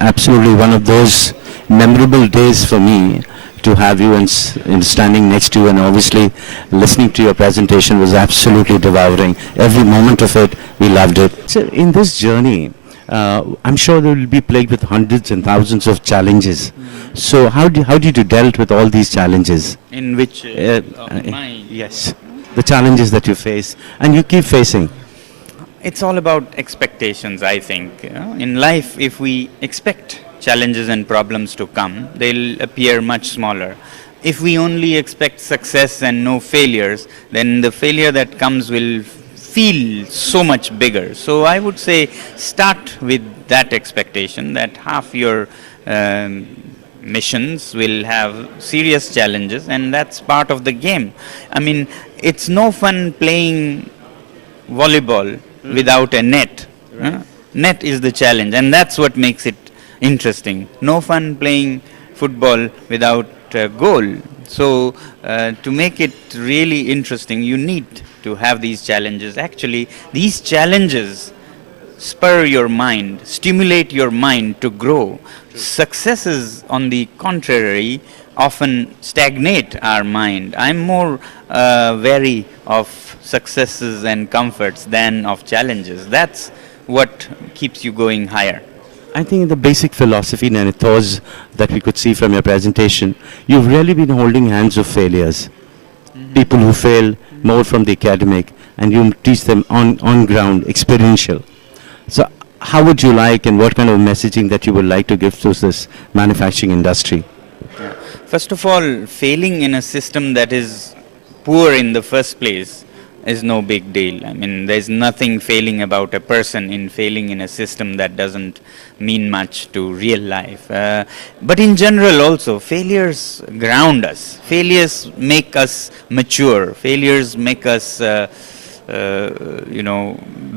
Absolutely one of those memorable days for me to have you in standing next to you, and obviously listening to your presentation was absolutely devouring. Every moment of it, we loved it. So in this journey, I'm sure there will be plagued with hundreds and thousands of challenges. So how did you dealt with all these challenges? In which Yes, the challenges that you face and you keep facing. it's all about expectations, I think. You know? In life, if we expect challenges and problems to come, they'll appear much smaller. If we only expect success and no failures, then the failure that comes will feel so much bigger. So I would say start with that expectation that half your missions will have serious challenges, and that's part of the game. I mean, it's no fun playing volleyball without a net. Net is the challenge, and that's what makes it interesting. No fun playing football without a goal. So to make it really interesting, you need to have these challenges. Actually, these challenges spur your mind, stimulate your mind to grow. Successes, on the contrary, often stagnate our mind. I'm more wary of successes and comforts than of challenges. That's what keeps you going higher. I think the basic philosophy and ethos that we could see from your presentation, you've really been holding hands of failures. People who fail more from the academic, and you teach them on ground, experiential. So how would you like, and what kind of messaging that you would like to give to this manufacturing industry? First of all, failing in a system that is poor in the first place is no big deal. I mean, there's nothing failing about a person in failing in a system that doesn't mean much to real life. But in general also, failures ground us. Failures make us mature. Failures make us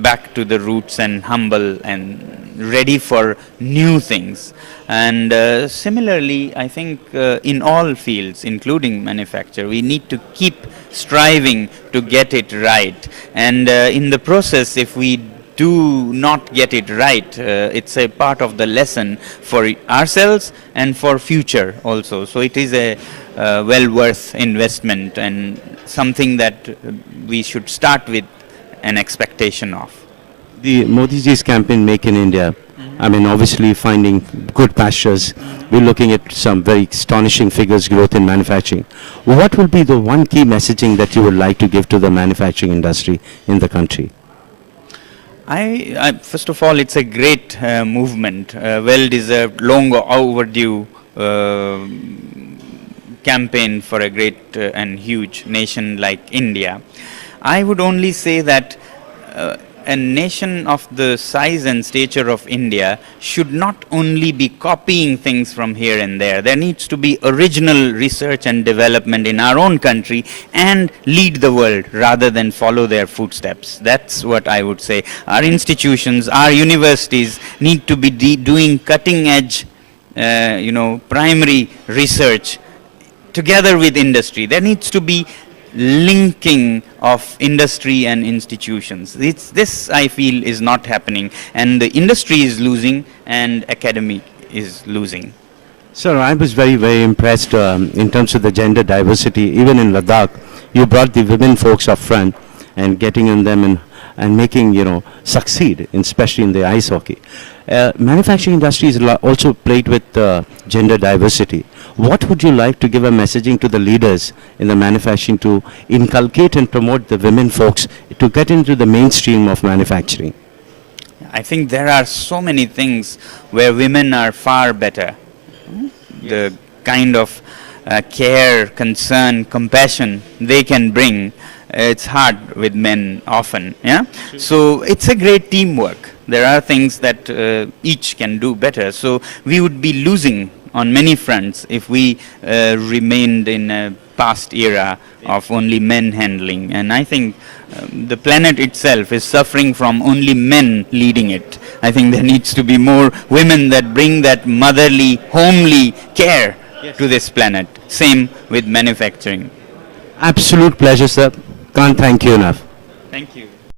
back to the roots and humble and ready for new things. And similarly, I think in all fields, including manufacture, we need to keep striving to get it right. And in the process, if we do not get it right, it's a part of the lesson for ourselves and for future also. So it is a well worth investment, and something that we should start with an expectation of. The Modi ji's campaign, Make in India, I mean, obviously finding good pastures. We're looking at some very astonishing figures growth in manufacturing. What will be the one key messaging that you would like to give to the manufacturing industry in the country? First of all, it's a great movement, well-deserved, long overdue campaign for a great and huge nation like India. I would only say that a nation of the size and stature of India should not only be copying things from here and there. There needs to be original research and development in our own country and lead the world rather than follow their footsteps. That's what I would say. Our institutions, our universities need to be doing cutting edge, primary research together with industry. There needs to be linking of industry and institutions. This I feel is not happening, and the industry is losing and academic is losing. Sir, I was very, very impressed in terms of the gender diversity. Even in Ladakh, you brought the women folks up front and getting in them and making, succeed, especially in the ice hockey. Manufacturing industry is also played with gender diversity. What would you like to give a messaging to the leaders in the manufacturing to inculcate and promote the women folks to get into the mainstream of manufacturing? I think there are so many things where women are far better. The kind of care, concern, compassion they can bring, it's hard with men often. Yeah. So it's a great teamwork. There are things that each can do better. So we would be losing on many fronts if we remained in a past era of only men handling. And I think the planet itself is suffering from only men leading it. I think there needs to be more women that bring that motherly, homely care to this planet. Same with manufacturing. Absolute pleasure, sir. Can't thank you enough. Thank you.